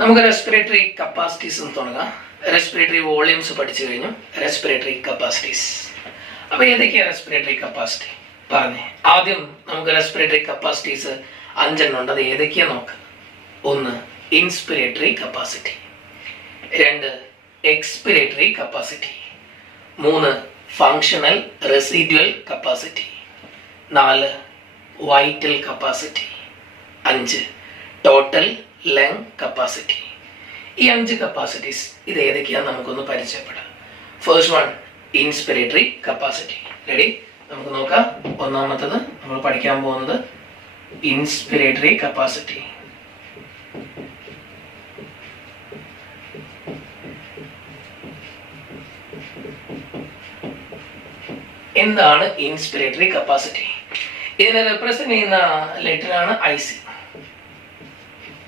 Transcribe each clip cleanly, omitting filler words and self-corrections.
നമുക്ക് respiratory capacities എന്ന് തുടങ്ങാം. റെസ്പിറേറ്ററി വോളിയൂംസ് പഠിച്ചു കഴിഞ്ഞു. Respiratory capacities. അപ്പോൾ ഏതൊക്കെയാണ് റെസ്പിറേറ്ററി കപ്പാസിറ്റി പറഞ്ഞേ. ആദ്യം നമുക്ക് റെസ്പിറേറ്ററി കപ്പാസിറ്റീസ് 5 ഉണ്ട്. അത് ഏതൊക്കെയാ നോക്കാം. 1 inspiratory capacity, 2 expiratory capacity, 3 functional residual capacity, 4 vital capacity, 5 total lung capacity. ഈ 5 കപ്പാസിറ്റീസ് ഇത് ഏതൊക്കെയാന്ന് നമുക്കൊന്ന് പരിചയപ്പെടാം. First one inspiratory capacity. Ready? നമുക്ക് നോക്കാം. ഒന്നാമത്തത് നമ്മൾ പഠിക്കാൻ പോകുന്നത് ഇൻസ്പിറേറ്ററി കപ്പാസിറ്റി. എന്താണ് ഇൻസ്പിറേറ്ററി കപ്പാസിറ്റി? ഇതിനെ റെപ്രസെന്റ് ചെയ്യുന്ന ലെറ്ററാണ് IC.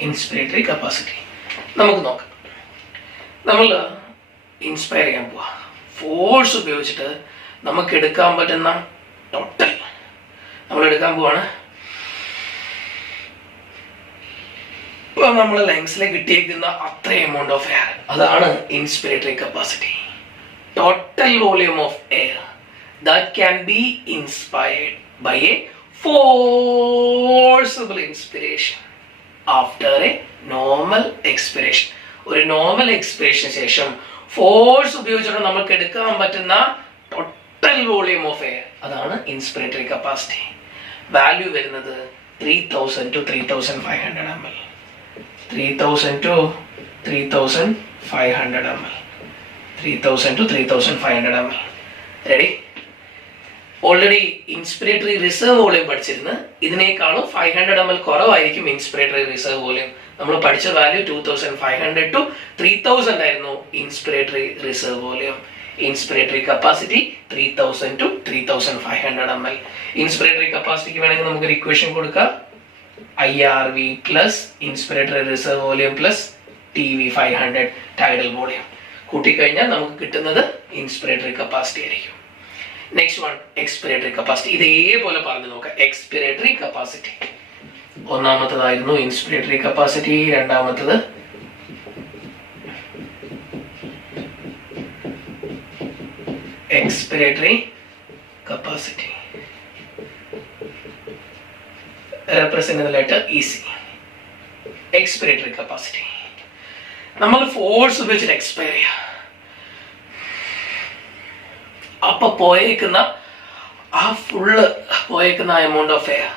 ഇൻസ്പിറേറ്ററി കപ്പാസിറ്റി നമുക്ക് നോക്കാം. നമ്മൾ ഇൻസ്പയർ ചെയ്യാൻ പോവാ. ഫോഴ്സ് ഉപയോഗിച്ചിട്ട് നമുക്ക് എടുക്കാൻ പറ്റുന്ന ടോട്ടൽ നമ്മൾ എടുക്കാൻ പോവാണ്. ഇപ്പൊ നമ്മൾ ലങ്സിലേക്ക് കിട്ടിയേക്കുന്ന അത്ര എമൗണ്ട് ഓഫ് എയർ, അതാണ് inspiratory capacity. Total volume of air that can be inspired by a forcible inspiration after a normal expiration. ഒരു നോർമൽ എക്സ്പിറേഷന് ശേഷം ഫോഴ്സ് ഉപയോഗിച്ചിട്ട് നമുക്ക് എടുക്കാൻ പറ്റുന്ന ടോട്ടൽ വോളിയം ഓഫ് എയർ, അതാണ് ഇൻസ്പിറേറ്ററി കപ്പാസിറ്റി. വാല്യൂ വരുന്നത് 3000 to 3500 ml. 3000 to 3500 ml. 3000 to 3500 ml. Ready? Already inspiratory reserve volume പഠിച്ചിരുന്നു. ഇതിനേക്കാളും 500 ml കുറവായിരിക്കും ഇൻസ്പിറേറ്ററി റിസർവ് വോളിയം. നമ്മൾ പഠിച്ച വാല്യൂ 2500 to 3000 ആയിരുന്നു inspiratory reserve volume. Inspiratory capacity 3000 to 3500 ml. Inspiratory കപ്പാസിറ്റിക്ക് വേണമെങ്കിൽ നമുക്കൊരു ഇക്വേഷൻ കൊടുക്കാം. IRV plus inspiratory reserve volume plus TV 500 tidal volume കൂട്ടിക്കഴിഞ്ഞാൽ നമുക്ക് കിട്ടുന്നത് ഇൻസ്പിറേറ്ററി കപ്പാസിറ്റി ആയിരിക്കും. Next one expiratory capacity. ഇതേപോലെ പറഞ്ഞു നോക്കാം. എക്സ്പിറേറ്ററി കപ്പാസിറ്റി ഒന്നാമത്തതായിരുന്നു ഇൻസ്പിറേറ്ററി കപ്പാസിറ്റി, രണ്ടാമത്തത് expiratory capacity. Represent letter EC. Expiratory capacity നമ്മൾ ഫോഴ്സ് ഉപയോഗിച്ചിട്ട് എക്സ്പയർ ചെയ്യാം. അപ്പൊ പോയേക്കുന്ന ആ ഫുള്ള് പോയേക്കുന്ന amount of air,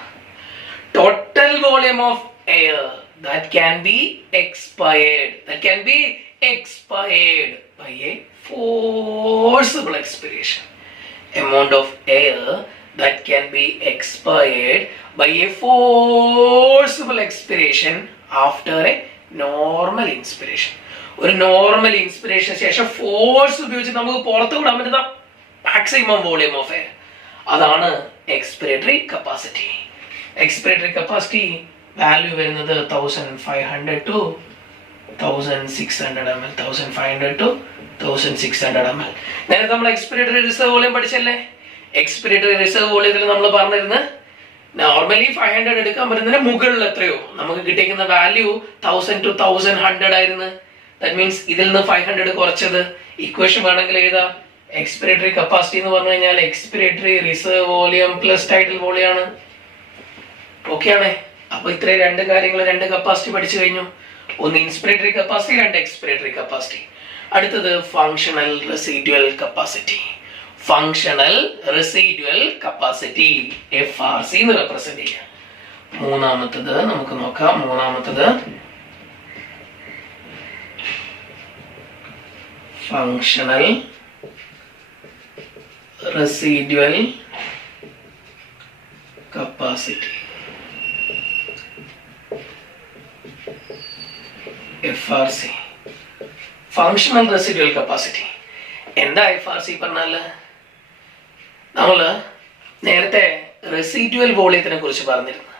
total volume of air that can be expired by a forcible expiration. Amount of air that can be expired by a forcible expiration after a normal inspiration. ഒരു normal inspiration ശേഷം force ഉപയോഗിച്ച് നമുക്ക് പുറത്തു വിടാൻ പറ്റുന്ന maximum volume of air, അതാണ് expiratory capacity. Expiratory capacity value വരുന്നത് 1500 to 1600 ml. 1500 to 1600 ml. നേരത്തെ നമ്മൾ എക്സ്പിറേറ്ററി റിസർവ് വോളിയം പഠിച്ചല്ലേ. എക്സ്പിറേറ്ററി റിസർവ് വോളിയത്തിൽ നമ്മൾ പറഞ്ഞിരുന്നത് നോർമലി 500 എടുക്കാൻ പറ്റുന്നതിന് മുകളിൽ എത്രയോ നമുക്ക് കിട്ടിയിരിക്കുന്ന വാല്യൂ 1000 to 1100 ആയിരുന്നു. ദാറ്റ് മീൻസ് ഇതിൽ നിന്ന് 500 കുറച്ചത്. ഇക്വേഷൻ വേണമെങ്കിൽ എഴുതാം. എക്സ്പിറേറ്ററി കപ്പാസിറ്റി എന്ന് പറഞ്ഞു കഴിഞ്ഞാൽ expiratory reserve volume plus tidal volume ആണ്. ഓക്കെ ആണേ? അപ്പൊ ഇത്രയും 2 കാര്യങ്ങൾ, 2 കപ്പാസിറ്റി പഠിച്ചു കഴിഞ്ഞു. ഒന്ന് ഇൻസ്പിറേറ്ററി കപ്പാസിറ്റി, 2 എക്സ്പിറേറ്ററി കപ്പാസിറ്റി. അടുത്തത് functional residual capacity. Functional residual capacity FRC എന്ന് റെപ്രസെന്റ് ചെയ്യാം. മൂന്നാമത്തത് നമുക്ക് നോക്കാം. മൂന്നാമത്തത് functional residual capacity FRC. Functional residual capacity എന്താ FRC പറഞ്ഞാല്? നമ്മള് നേരത്തെ റെസിഡ്യുവൽ വോളിയത്തിനെ കുറിച്ച് പറഞ്ഞിരുന്നു.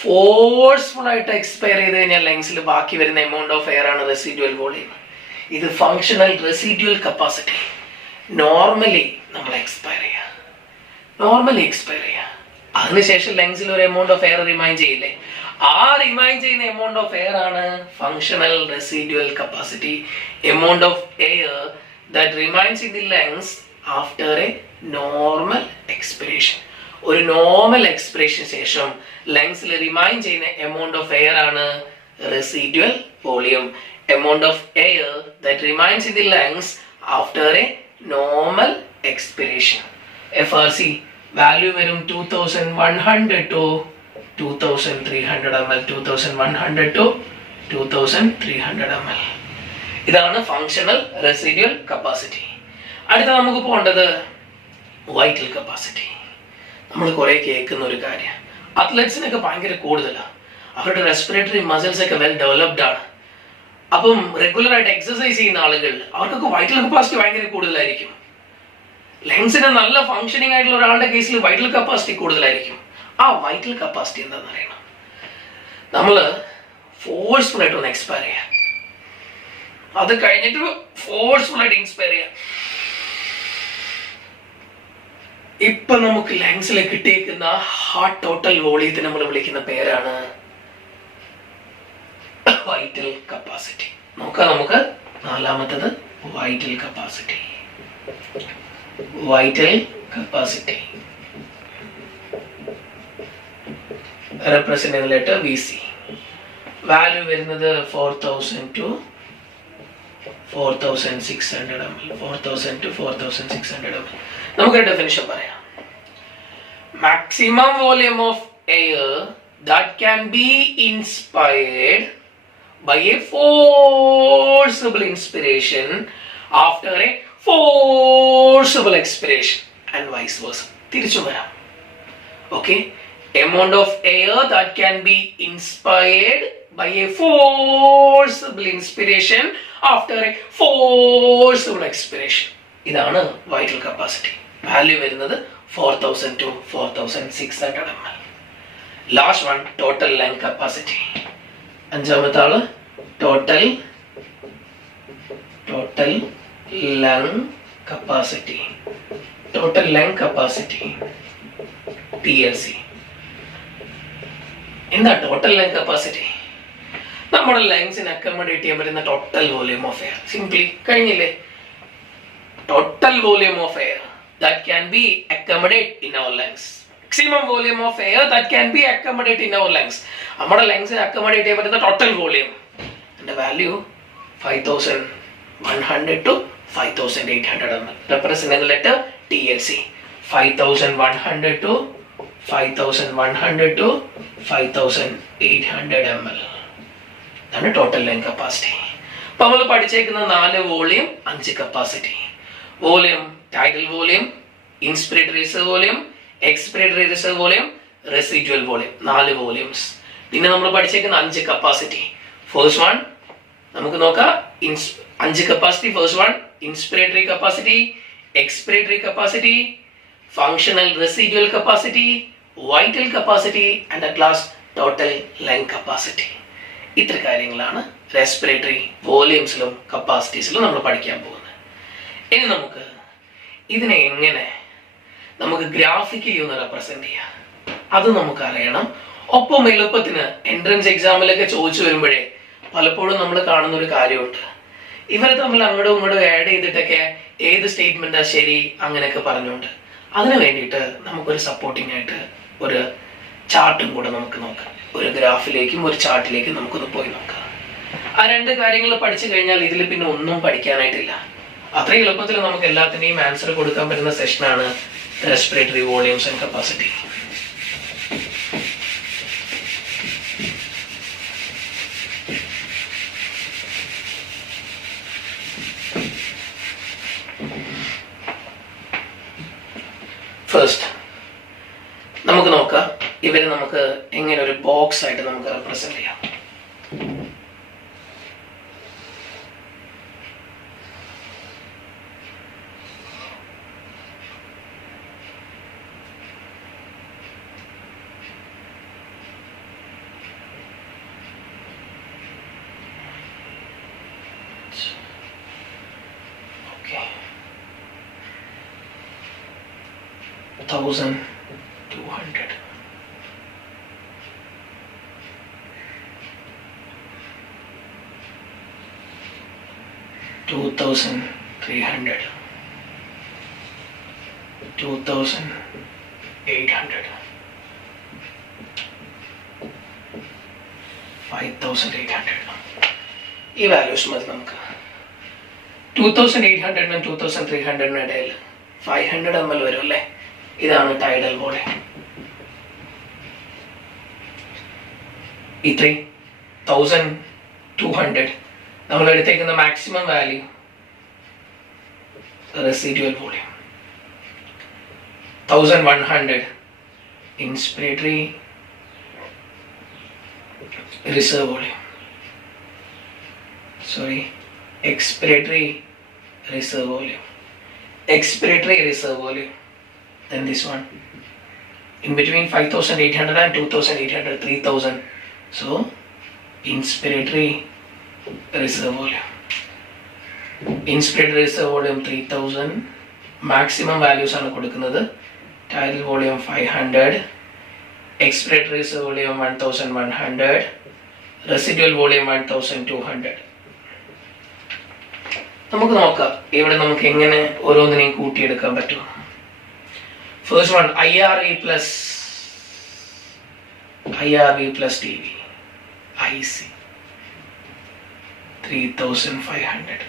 ഫോഴ്സ്ഫുൾ ആയിട്ട് എക്സ്പയർ ചെയ്ത് കഴിഞ്ഞാൽ ലങ്സിൽ ബാക്കി വരുന്ന എമൗണ്ട് ഓഫ് എയർ ആണ് റെസിഡ്യുവൽ വോളിയം. ഇത് ഫങ്ഷണൽ റെസിഡ്യുവൽ കപ്പാസിറ്റി. നോർമലി നമ്മൾ എക്സ്പയർ ചെയ്യുക, അതിനുശേഷം ലങ്സിൽ ഒരു എമൗണ്ട് ഓഫ് എയർ റിമൈൻ ചെയ്യില്ലേ, ആ റിമൈൻ ചെയ്യുന്ന എമൗണ്ട് ഓഫ് എയർ ആണ് functional residual capacity. Amount of air that remains in the lungs after a normal expiration. ഒരു നോർമൽ എക്സ്പിറേഷന് ശേഷം ലങ്സിൽ റിമൈൻ ചെയ്യുന്ന എമൗണ്ട് ഓഫ് എയർ ആണ് residual volume. Amount of air that remains in the lungs after a normal expiration. FRC value വരും 2100 to 2300 ml. 2100 to 2300 ml. ഇതാണ് functional residual capacity. അടുത്ത നമുക്ക് പോകേണ്ടത് വൈറ്റൽ കപ്പാസിറ്റി. നമ്മൾ കുറെ കേൾക്കുന്ന ഒരു കാര്യം, അത്ലറ്റ്സിനൊക്കെ ഭയങ്കര കൂടുതലാണ്, അവരുടെ റെസ്പിറേറ്ററി മസിൽസ് ഒക്കെ വെൽ ഡെവലപ്ഡ് ആണ്. അപ്പം റെഗുലർ ആയിട്ട് എക്സസൈസ് ചെയ്യുന്ന ആളുകൾ അവർക്കൊക്കെ വൈറ്റൽ കപ്പാസിറ്റി ഭയങ്കര കൂടുതലായിരിക്കും. ലങ്സിന് നല്ല ഫങ്ഷനിങ് ആയിട്ടുള്ള ഒരാളുടെ കേസിൽ വൈറ്റൽ കപ്പാസിറ്റി കൂടുതലായിരിക്കും. ആ വൈറ്റൽ കപ്പാസിറ്റി എന്താണെന്ന് അറിയണം. നമ്മൾ ഫോഴ്സ്ഫുൾ ആയിട്ട് ഒന്ന് എക്സ്പയർ ചെയ്യാം, അത് കഴിഞ്ഞിട്ട് ഫോഴ്സ്ഫുൾ ആയിട്ട് ഇൻസ്പയർ ചെയ്യാം. ഇപ്പൊ നമുക്ക് ലങ്സിലേക്ക് കിട്ടിയേക്കുന്ന ഹാർട്ട് ടോട്ടൽ വോളിയത്തെ നമ്മൾ വിളിക്കുന്ന പേരാണ് വൈറ്റൽ കപ്പാസിറ്റി. നോക്കാം നമുക്ക് നാലാമത്തത് vital capacity. Vital capacity representing letter VC. Value വരുന്നത് 4000 to 4600 ml. 4000 to 4600 ml. നമുക്ക് ഡെഫിനിഷൻ പറയാം. Maximum volume of air that can be inspired by a forcible inspiration after a forcible expiration and vice versa. തിരിച്ചു വരാം. Okay, amount of air that can be inspired by a forcible inspiration after a forcible expiration. ഇതാണ് vital capacity. Value വരുന്നത് 4000 to 4600 ml. Last one total lung capacity. അഞ്ചാമത്തെ ആള് total lung capacity. Total lung capacity TLC. എന്താ total lung capacity? നമ്മുടെ ലങ്സിന് accommodate ചെയ്യാൻ പറ്റുന്ന total volume of air. Simply കഴിഞ്ഞില്ലേ? Total volume of air that can be accommodate in our lungs. Maximum volume of air that can be accommodate in our lungs. നമ്മുടെ ലങ്സിന് accommodate ചെയ്യാൻ പറ്റുന്ന total volume അതിന്റെ value 5100 to 5800 ml. Representing letter TLC. 5100 to 5800 ml. ഇതാണ് total lung capacity. അപ്പൊ നമ്മൾ പഠിച്ചേക്കുന്ന 4 volume, 5 capacity. Volume tidal volume, inspiratory reserve volume, expiratory reserve volume, residual volume. 4 volumes. പിന്നെ നമ്മൾ പഠിച്ചേക്കുന്ന 5 കപ്പാസിറ്റി. ഫസ്റ്റ് വൺ നമുക്ക് നോക്കാം. 5 capacity. First one inspiratory capacity, expiratory capacity, functional residual capacity, vital capacity and at last total lung capacity. ഇത്ര കാര്യങ്ങളാണ് respiratory വോളിയംസിലും കപ്പാസിറ്റീസിലും നമ്മൾ പഠിക്കാൻ പോകുന്നത്. ഇനി നമുക്ക് ഇതിനെ എങ്ങനെ നമുക്ക് ഗ്രാഫിക്കലി ഒന്ന് റെപ്രസെന്റ് ചെയ്യാം, അത് നമുക്ക് അറിയണം. ഒപ്പം എളുപ്പത്തിന് എൻട്രൻസ് എക്സാമിലൊക്കെ ചോദിച്ചു വരുമ്പോഴേ പലപ്പോഴും നമ്മൾ കാണുന്ന ഒരു കാര്യമുണ്ട്, ഇവരെ തമ്മിൽ അങ്ങോട്ടും ഇങ്ങോട്ടും ആഡ് ചെയ്തിട്ടൊക്കെ ഏത് സ്റ്റേറ്റ്മെന്റാ ശരി അങ്ങനെയൊക്കെ പറഞ്ഞുകൊണ്ട്. അതിനു വേണ്ടിയിട്ട് നമുക്കൊരു സപ്പോർട്ടിംഗ് ആയിട്ട് ഒരു ചാർട്ടും കൂടെ നമുക്ക് നോക്കാം. ഒരു ഗ്രാഫിലേക്കും ഒരു ചാർട്ടിലേക്കും നമുക്കൊന്ന് പോയി നോക്കാം. ആ 2 കാര്യങ്ങൾ പഠിച്ചു കഴിഞ്ഞാൽ ഇതിൽ പിന്നെ ഒന്നും പഠിക്കാനായിട്ടില്ല. അത്രയും എളുപ്പത്തിൽ നമുക്ക് എല്ലാത്തിൻ്റെയും ആൻസർ കൊടുക്കാൻ പറ്റുന്ന സെഷനാണ് respiratory volumes and capacity. First നമുക്ക് നോക്കാം ഇവരെ നമുക്ക് എങ്ങനെ ഒരു ബോക്സ് ആയിട്ട് നമുക്ക് റെപ്രസെന്റ് ചെയ്യാം. Okay. 1200. 2,300, 2,800, 5,800. ഈ വാല്യൂസ് മതി നമുക്ക്. 2,800 2,300 ഇടയിൽ 500 ml വരും അല്ലേ. ഇതാണ് ടൈഡൽ വോളിയം. ഈ 3,200 നമ്മൾ എടുത്തേക്കുന്ന maximum value residual volume. 1,100 inspiratory reserve volume, sorry, expiratory reserve volume, expiratory reserve volume. Then this one in between 5,800 and 2,800, 3,000. So inspiratory reserve volume, inspiratory reserve volume 3,000. maximum values ആണ് കൊടുക്കുന്നത്. tidal volume 500, expiratory reserve volume 1,100, residual volume 1,200. നമുക്ക് നോക്കാം ഇവിടെ നമുക്ക് എങ്ങനെ ഓരോന്നിനെയും കൂട്ടിയെടുക്കാൻ പറ്റും. First one IRV plus TV, IC 3,500,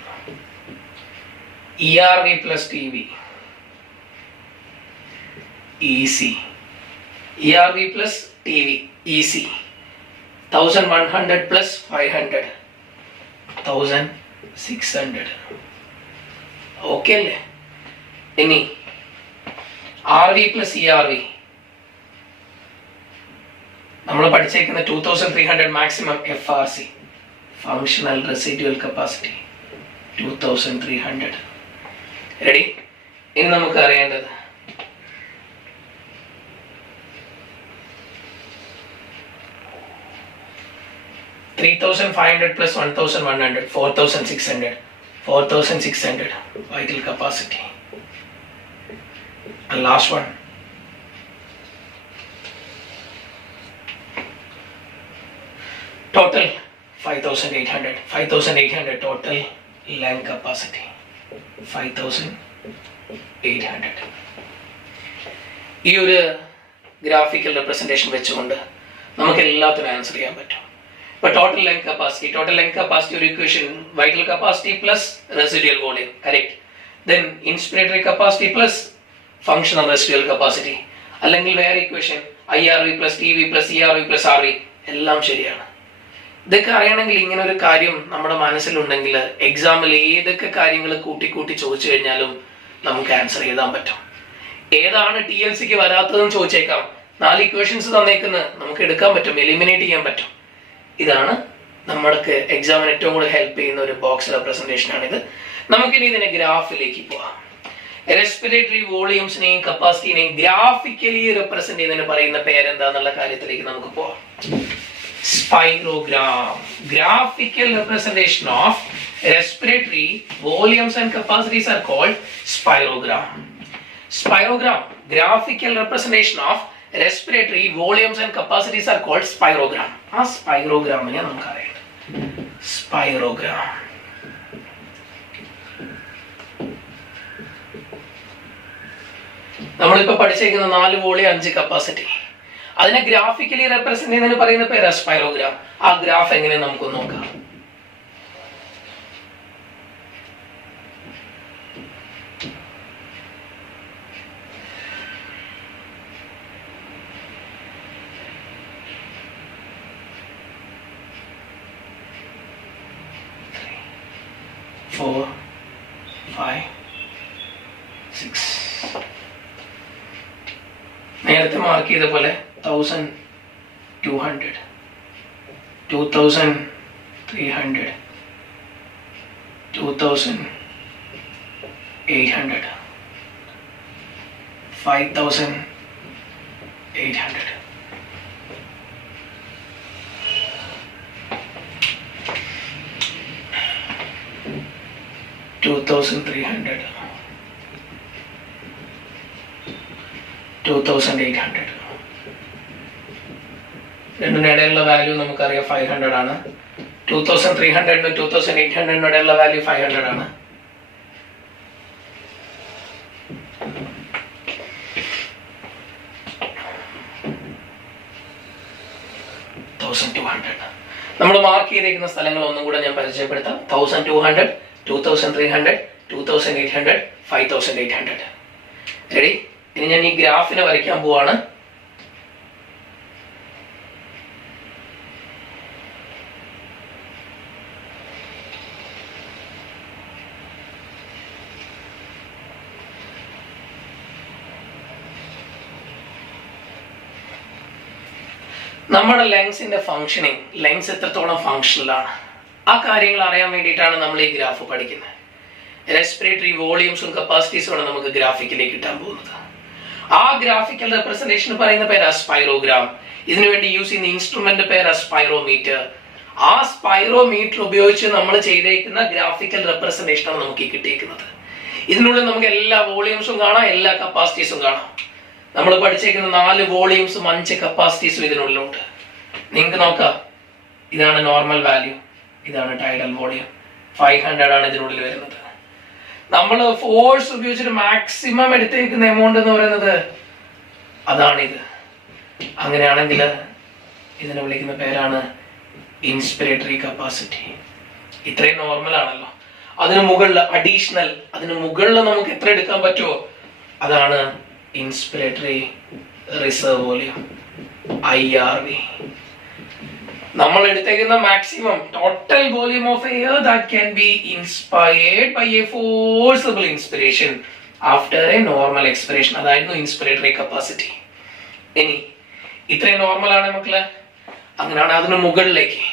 ERV plus TV, EC, ERV plus TV, EC 1,100 plus 500, 1,600. Okay അല്ലേ? ഇനി RV plus ERV നമ്മൾ പഠിച്ചേക്കുന്ന 2,300 maximum FRC, functional residual capacity 2,300. Ready? ഇനി നമുക്ക് അറിയേണ്ടത് 3,500 plus 1,100, 4,600. 4,600 vital capacity. And last one, total 5,800. 5,800 total lung capacity. 5,800. ഈ ഒരു graphical representation വെച്ചുകൊണ്ട് നമുക്ക് എല്ലാത്തിനും ആൻസർ ചെയ്യാൻ പറ്റും. But total length capacity or equation, vital capacity plus residual volume, correct? Then inspiratory capacity plus functional residual capacity. അല്ലെങ്കിൽ വേറെ equation IRV plus TV plus ERV plus RV എല്ലാം ശരിയാണ്. ഇതൊക്കെ അറിയണമെങ്കിൽ ഇങ്ങനെ ഒരു കാര്യം നമ്മുടെ മനസ്സിലുണ്ടെങ്കിൽ എക്സാമിൽ ഏതൊക്കെ കാര്യങ്ങൾ കൂട്ടി ചോദിച്ചു കഴിഞ്ഞാലും നമുക്ക് ആൻസർ ചെയ്താൻ പറ്റും. ഏതാണ് TLCക്ക് വരാത്തതെന്ന് ചോദിച്ചേക്കാം. 4 ഇക്വേഷൻസ് തന്നേക്കുന്നത് നമുക്ക് എടുക്കാൻ പറ്റും, എലിമിനേറ്റ് ചെയ്യാൻ പറ്റും. ഇതാണ് നമ്മൾക്ക് എക്സാമിന് ഏറ്റവും കൂടുതൽ ഹെൽപ്പ് ചെയ്യുന്ന ഒരു ബോക്സ് റെപ്രസെന്റേഷൻ ആണിത്. നമുക്കിനി ഇതിനെ ഗ്രാഫിലേക്ക് പോവാം. റെസ്പിറേറ്ററി വോളിയൂംസിനെയും കപ്പാസിറ്റിനെയും ഗ്രാഫിക്കലി റെപ്രസെന്റ് ചെയ്യുന്നതിന് പറയുന്ന പേരെന്താന്നുള്ള കാര്യത്തിലേക്ക് നമുക്ക് പോവാം. Spirogram. Graphical representation of respiratory volumes and capacities are called spirogram. Spirogram, graphical representation of respiratory volumes and capacities are called spirogram. ആ സ്പൈറോഗ്രാമിനെ നമുക്കറിയാം. സ്പൈറോഗ്രാം നമ്മളിപ്പോ പഠിച്ചേക്കുന്ന 4 വോളിയം 5 കപ്പാസിറ്റി, അതിനെ ഗ്രാഫിക്കലി റെപ്രസെന്റ് ചെയ്യുന്നതിന് പറയുന്ന പേരാ സ്പൈറോഗ്രാം. ആ ഗ്രാഫ് എങ്ങനെ നമുക്ക് നോക്കാം. Four, 5, 6. നേരത്തെ മാർക്ക് ചെയ്ത പോലെ 1,200, 2,300, 2,800, 5,800. $2,300, 2,800. രണ്ടിനിടയിലുള്ള വാല്യൂ നമുക്കറിയാം 500 ആണ്. 2300 2800 ഉള്ള വാല്യൂ 500 ആണ്. നമ്മൾ മാർക്ക് ചെയ്തേക്കുന്ന സ്ഥലങ്ങൾ ഒന്നും കൂടെ ഞാൻ പരിചയപ്പെടുത്താം. 1200, 2300, 2800, 5800. റെഡി? ഇനി ഞാൻ ഈ ഗ്രാഫിനെ വരയ്ക്കാൻ പോവാണ്. നമ്മുടെ ലങ്സിന്റെ ഫങ്ഷനിങ്, ലങ്സ് എത്രത്തോളം ഫങ്ഷണലാണ്, ആ കാര്യങ്ങൾ അറിയാൻ വേണ്ടിയിട്ടാണ് നമ്മൾ ഈ ഗ്രാഫ് പഠിക്കുന്നത്. റെസ്പിറേറ്ററി വോളിയൂംസും കപ്പാസിറ്റീസുമാണ് നമുക്ക് ഗ്രാഫിക്കിലേക്ക് കിട്ടാൻ പോകുന്നത്. ആ ഗ്രാഫിക്കൽ റെപ്രസെന്റേഷൻ പറയുന്ന പേരാ സ്പൈറോഗ്രാം. ഇതിനുവേണ്ടി യൂസ് ചെയ്യുന്ന ഇൻസ്ട്രുമെന്റ് പേരാ സ്പൈറോമീറ്റർ. ആ സ്പൈറോമീറ്റർ ഉപയോഗിച്ച് നമ്മൾ ചെയ്തേക്കുന്ന ഗ്രാഫിക്കൽ റെപ്രസെന്റേഷനാണ് നമുക്ക് കിട്ടിയേക്കുന്നത്. ഇതിനുള്ളിൽ നമുക്ക് എല്ലാ വോളിയൂംസും കാണാം, എല്ലാ കപ്പാസിറ്റീസും കാണാം. നമ്മൾ പഠിച്ചേക്കുന്ന 4 വോളിയൂംസും 5 കപ്പാസിറ്റീസും ഇതിനുള്ളിലുണ്ട്. നിങ്ങൾക്ക് നോക്കാം, ഇതാണ് നോർമൽ വാല്യൂ, ഇതാണ് ടൈഡൽ വോളിയം. 500 ആണ് ഇതിനുള്ളിൽ വരുന്നത്. നമ്മൾ ഫോഴ്സ് ഉപയോഗിച്ചിട്ട് മാക്സിമം എടുത്തേക്കുന്ന എമൗണ്ട് എന്ന് പറയുന്നത് അതാണിത്. അങ്ങനെയാണെങ്കിൽ ഇതിനെ വിളിക്കുന്ന പേരാണ് ഇൻസ്പിറേറ്ററി കപ്പാസിറ്റി. ഇത്രയും നോർമൽ ആണല്ലോ. അതിന് മുകളിൽ അഡീഷണൽ, അതിന് മുകളിൽ നമുക്ക് എത്ര എടുക്കാൻ പറ്റുമോ അതാണ് ഇൻസ്പിറേറ്ററി റിസർവ് വോളിയം, IRV. നമ്മൾ എടുത്തേക്കുന്ന maximum total volume of air that can be inspired by a forcible inspiration after a normal expiration. അതായിരുന്നു ഇൻസ്പിറേറ്ററി കപ്പാസിറ്റി. ഇനി ഇത്രയും നോർമൽ ആണ് മക്കളെ. അങ്ങനെയാണ് അതിന് മുകളിലേക്ക്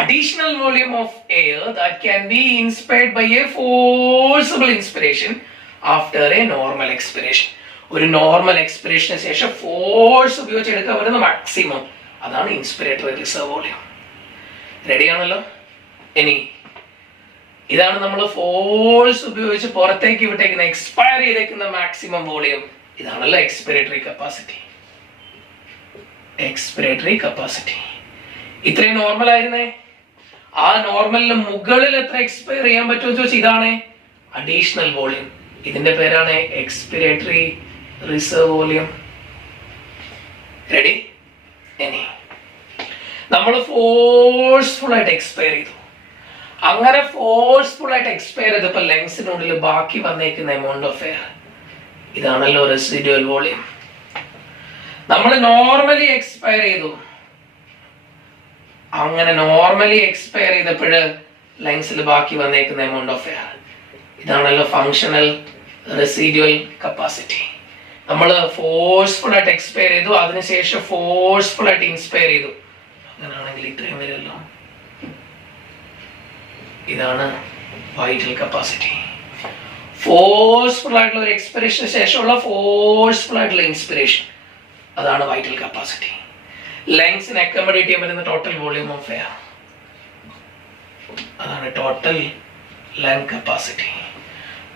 additional volume of air that can be inspired by a forcible inspiration after a normal expiration. ഒരു normal എക്സ്പിറേഷന് ശേഷം ഫോഴ്സ് ഉപയോഗിച്ച് എടുക്കാൻ പറ്റുന്ന മാക്സിമം, അതാണ് ഇൻസ്പിറേറ്ററി റിസർവ് വോളിയം. റെഡിയാണല്ലോ? ഇനി ഇതാണ് നമ്മൾ ഫോഴ്സ് ഉപയോഗിച്ച് പുറത്തേക്ക് വിട്ടേക്കുന്ന, എക്സ്പയർ ചെയ്തേക്കുന്ന മാക്സിമം വോളിയം. ഇതാണല്ലോ എക്സ്പിറേറ്ററി കപ്പാസിറ്റി. എക്സ്പിറേറ്ററി കപ്പാസിറ്റി ഇത്രയും നോർമൽ ആയിരുന്നേ. ആ നോർമലിന് മുകളിൽ എത്ര എക്സ്പയർ ചെയ്യാൻ പറ്റുമെന്ന് ചോദിച്ചാൽ ഇതാണ് അഡീഷണൽ വോളിയം. ഇതിന്റെ പേരാണ് എക്സ്പിറേറ്ററി റിസർവ് വോളിയം. റെഡി? ഇനി നമ്മൾ ഫോഴ്സ്ഫുൾ ആയിട്ട് എക്സ്പയർ ചെയ്തു. അങ്ങനെ ഫോഴ്സ്ഫുൾ ആയിട്ട് എക്സ്പയർ ചെയ്തപ്പോൾ ലങ്സിനുള്ളിൽ ബാക്കി വന്നേക്കുന്ന എമൗണ്ട് ഓഫ് എയർ, ഇതാണല്ലോ റെസിഡ്യുവൽ വോളിയം. നമ്മൾ നോർമലി എക്സ്പയർ ചെയ്തു. അങ്ങനെ നോർമലി എക്സ്പയർ ചെയ്തപ്പോൾ ലങ്സിൽ ബാക്കി വന്നേക്കുന്ന എമൗണ്ട് ഓഫ് എയർ, ഇതാണല്ലോ ഫങ്ഷണൽ റെസിഡ്യുവൽ കപ്പാസിറ്റി. നമ്മൾ ഫോഴ്സ്ഫുൾ ആയിട്ട് എക്സ്പയർ ചെയ്തു, അതിനുശേഷം ഫോഴ്സ്ഫുൾ ആയിട്ട് ഇൻസ്പയർ ചെയ്തു. അങ്ങനെയാണെങ്കിൽ ഇത്രയും വരുമല്ലോ. ഇതാണ് വൈറ്റൽ കപ്പാസിറ്റി. ഫോഴ്സ്ഫുൾ ആയിട്ടുള്ള ഒരു എക്സ്പിറേഷന് ശേഷമുള്ള ഫോഴ്സ്ഫുൾ ആയിട്ടുള്ള ഇൻസ്പിറേഷൻ, അതാണ് വൈറ്റൽ കപ്പാസിറ്റി. ലങ്സിന് അക്കോമഡേറ്റ് ചെയ്യാൻ പറ്റുന്ന ടോട്ടൽ വോളിയം ഓഫ് എയർ, അതാണ് total lung capacity.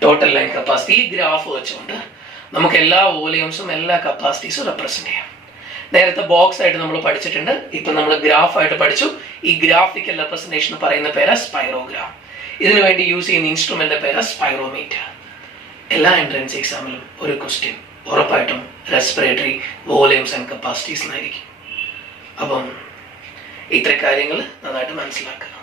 Total lung capacity ഈ ഗ്രാഫ് വെച്ചുകൊണ്ട് നമുക്ക് എല്ലാ വോളിയംസും എല്ലാ കപ്പാസിറ്റീസും റെപ്രസെന്റ് ചെയ്യാം. നേരത്തെ ബോക്സ് ആയിട്ട് നമ്മൾ പഠിച്ചിട്ടുണ്ട്, ഇപ്പൊ നമ്മൾ ഗ്രാഫ് ആയിട്ട് പഠിച്ചു. ഈ ഗ്രാഫിക്കൽ റെപ്രസെന്റേഷൻ പറയുന്ന പേരാ സ്പൈറോഗ്രാം. ഇതിനു വേണ്ടി യൂസ് ചെയ്യുന്ന ഇൻസ്ട്രുമെന്റ് പേരാ സ്പൈറോമീറ്റർ. എല്ലാ എൻട്രൻസ് എക്സാമിലും ഒരു ക്വസ്റ്റ്യൻ ഉറപ്പായിട്ടും റെസ്പിറേറ്ററി വോളിയംസ് ആൻഡ് കപ്പാസിറ്റീസ് എന്നായിരിക്കും. അപ്പം ഇത്ര കാര്യങ്ങൾ നന്നായിട്ട് മനസ്സിലാക്കുക.